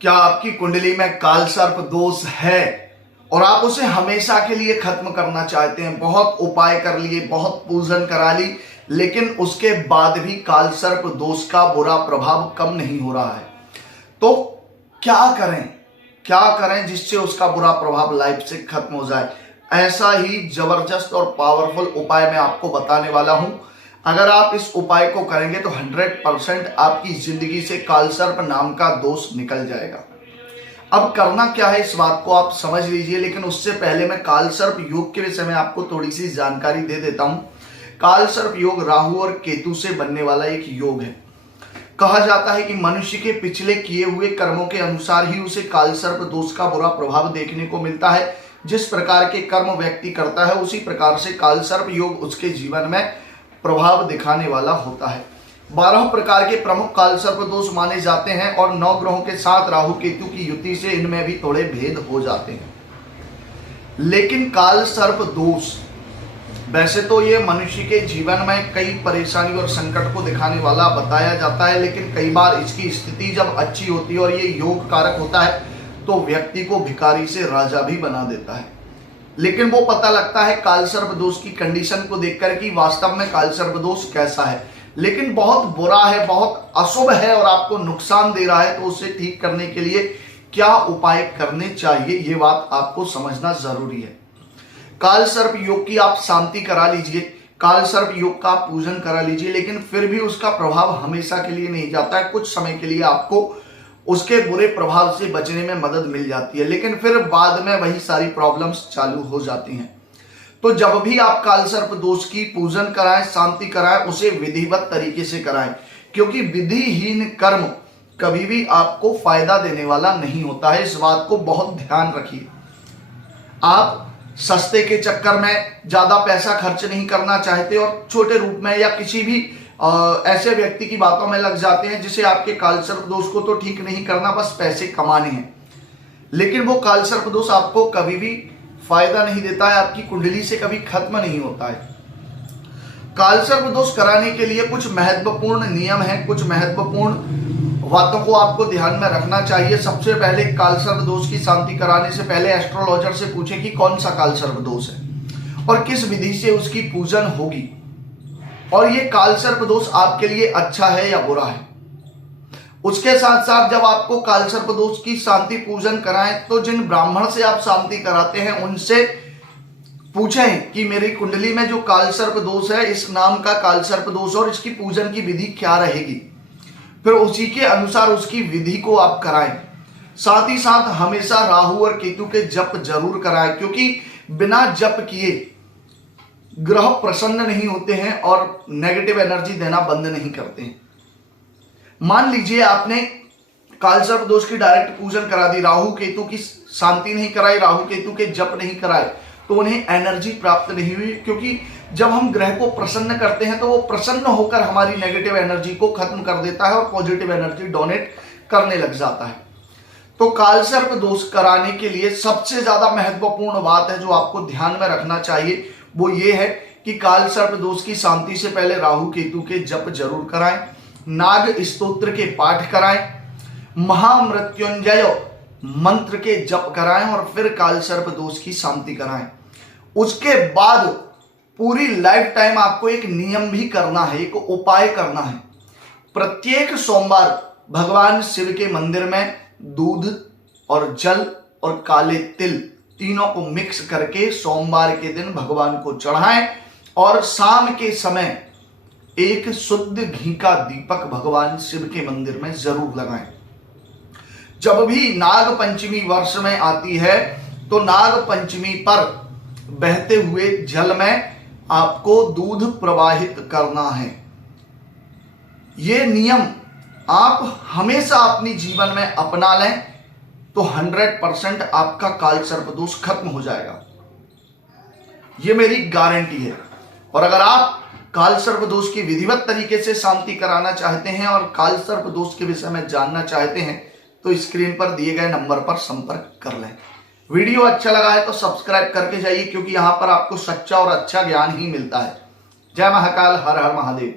क्या आपकी कुंडली में काल सर्प दोष है और आप उसे हमेशा के लिए खत्म करना चाहते हैं? बहुत उपाय कर लिए, बहुत पूजन करा ली, लेकिन उसके बाद भी काल सर्प दोष का बुरा प्रभाव कम नहीं हो रहा है। तो क्या करें, क्या करें जिससे उसका बुरा प्रभाव लाइफ से खत्म हो जाए? ऐसा ही जबरदस्त और पावरफुल उपाय मैं आपको बताने वाला हूं। अगर आप इस उपाय को करेंगे तो 100% आपकी जिंदगी से काल सर्प नाम का दोष निकल जाएगा। अब करना क्या है इस बात को आप समझ लीजिए, लेकिन उससे पहले मैं काल सर्प योग के विषय में आपको थोड़ी सी जानकारी दे देता हूं। काल सर्प योग राहु और केतु से बनने वाला एक योग है। कहा जाता है कि मनुष्य के पिछले किए हुए कर्मों के अनुसार ही उसे काल सर्प दोष का बुरा प्रभाव देखने को मिलता है। जिस प्रकार के कर्म व्यक्ति करता है उसी प्रकार से काल सर्प योग उसके जीवन में प्रभाव दिखाने वाला होता है। 12 प्रकार के प्रमुख काल सर्प दोष माने जाते हैं और 9 ग्रहों के साथ राहु केतु की युति से इनमें भी थोड़े भेद हो जाते हैं। लेकिन काल सर्प दोष वैसे तो ये मनुष्य के जीवन में कई परेशानी और संकट को दिखाने वाला बताया जाता है, लेकिन कई बार इसकी स्थिति जब अच्छी होती है और ये योग कारक होता है तो व्यक्ति को भिखारी से राजा भी बना देता है। लेकिन वो पता लगता है काल सर्प दोष की कंडीशन को देखकर कि वास्तव में काल सर्प दोष कैसा है। लेकिन बहुत बुरा है, बहुत अशुभ है और आपको नुकसान दे रहा है, तो उसे ठीक करने के लिए क्या उपाय करने चाहिए ये बात आपको समझना जरूरी है। काल सर्प योग की आप शांति करा लीजिए, काल सर्प योग का पूजन करा लीजिए, लेकिन फिर भी उसका प्रभाव हमेशा के लिए नहीं जाता है। कुछ समय के लिए आपको उसके बुरे प्रभाव से बचने में मदद मिल जाती है, लेकिन फिर बाद में वही सारी प्रॉब्लम्स चालू हो जाती हैं। तो जब भी आप काल सर्प दोष की पूजन कराएं, शांति कराएं, उसे विधिवत तरीके से कराएं, क्योंकि विधिहीन कर्म कभी भी आपको फायदा देने वाला नहीं होता है। इस बात को बहुत ध्यान रखिए। आप सस्ते के चक्कर में ज्यादा पैसा खर्च नहीं करना चाहते और छोटे रूप में या किसी भी ऐसे व्यक्ति की बातों में लग जाते हैं जिसे आपके काल सर्प दोष को तो ठीक नहीं करना, बस पैसे कमाने हैं, लेकिन वो काल सर्प दोष आपको कभी भी फायदा नहीं देता है, आपकी कुंडली से कभी खत्म नहीं होता है। काल सर्प दोष कराने के लिए कुछ महत्वपूर्ण नियम हैं, कुछ महत्वपूर्ण बातों को आपको ध्यान में रखना चाहिए। सबसे पहले काल सर्प दोष की शांति कराने से पहले एस्ट्रोलॉजर से पूछें कि कौन सा काल सर्प दोष है और किस विधि से उसकी पूजन होगी, और ये काल सर्प दोष आपके लिए अच्छा है या बुरा है। उसके साथ साथ जब आपको काल सर्प दोष की शांति पूजन कराएं तो जिन ब्राह्मण से आप शांति कराते हैं उनसे पूछें कि मेरी कुंडली में जो काल सर्प दोष है, इस नाम का काल सर्प दोष, और इसकी पूजन की विधि क्या रहेगी। फिर उसी के अनुसार उसकी विधि को आप कराएं। साथ ही साथ हमेशा राहु और केतु के जप जरूर कराएं, क्योंकि बिना जप किए ग्रह प्रसन्न नहीं होते हैं और नेगेटिव एनर्जी देना बंद नहीं करते हैं। मान लीजिए आपने काल सर्प दोष की डायरेक्ट पूजन करा दी, राहु केतु की शांति नहीं कराई, राहु केतु के जप नहीं कराए, तो उन्हें एनर्जी प्राप्त नहीं हुई। क्योंकि जब हम ग्रह को प्रसन्न करते हैं तो वो प्रसन्न होकर हमारी नेगेटिव एनर्जी को खत्म कर देता है और पॉजिटिव एनर्जी डोनेट करने लग जाता है। तो काल सर्प दोष कराने के लिए सबसे ज्यादा महत्वपूर्ण बात है जो आपको ध्यान में रखना चाहिए, वो ये है कि काल सर्प दोष की शांति से पहले राहु केतु के जप जरूर कराएं, नाग स्तोत्र के पाठ कराएं, महामृत्युंजय मंत्र के जप कराएं और फिर काल सर्प दोष की शांति कराएं। उसके बाद पूरी लाइफ टाइम आपको एक नियम भी करना है, एक उपाय करना है। प्रत्येक सोमवार भगवान शिव के मंदिर में दूध और जल और काले तिल तीनों को मिक्स करके सोमवार के दिन भगवान को चढ़ाएं और शाम के समय एक शुद्ध घी का दीपक भगवान शिव के मंदिर में जरूर लगाएं। जब भी नाग पंचमी वर्ष में आती है तो नाग पंचमी पर बहते हुए जल में आपको दूध प्रवाहित करना है। ये नियम आप हमेशा अपनी जीवन में अपना लें तो 100% आपका काल सर्प दोष खत्म हो जाएगा, ये मेरी गारंटी है। और अगर आप काल सर्प दोष की विधिवत तरीके से शांति कराना चाहते हैं और काल सर्प दोष के विषय में जानना चाहते हैं तो स्क्रीन पर दिए गए नंबर पर संपर्क कर लें। वीडियो अच्छा लगा है तो सब्सक्राइब करके जाइए, क्योंकि यहां पर आपको सच्चा और अच्छा ज्ञान ही मिलता है। जय महाकाल, हर हर महादेव।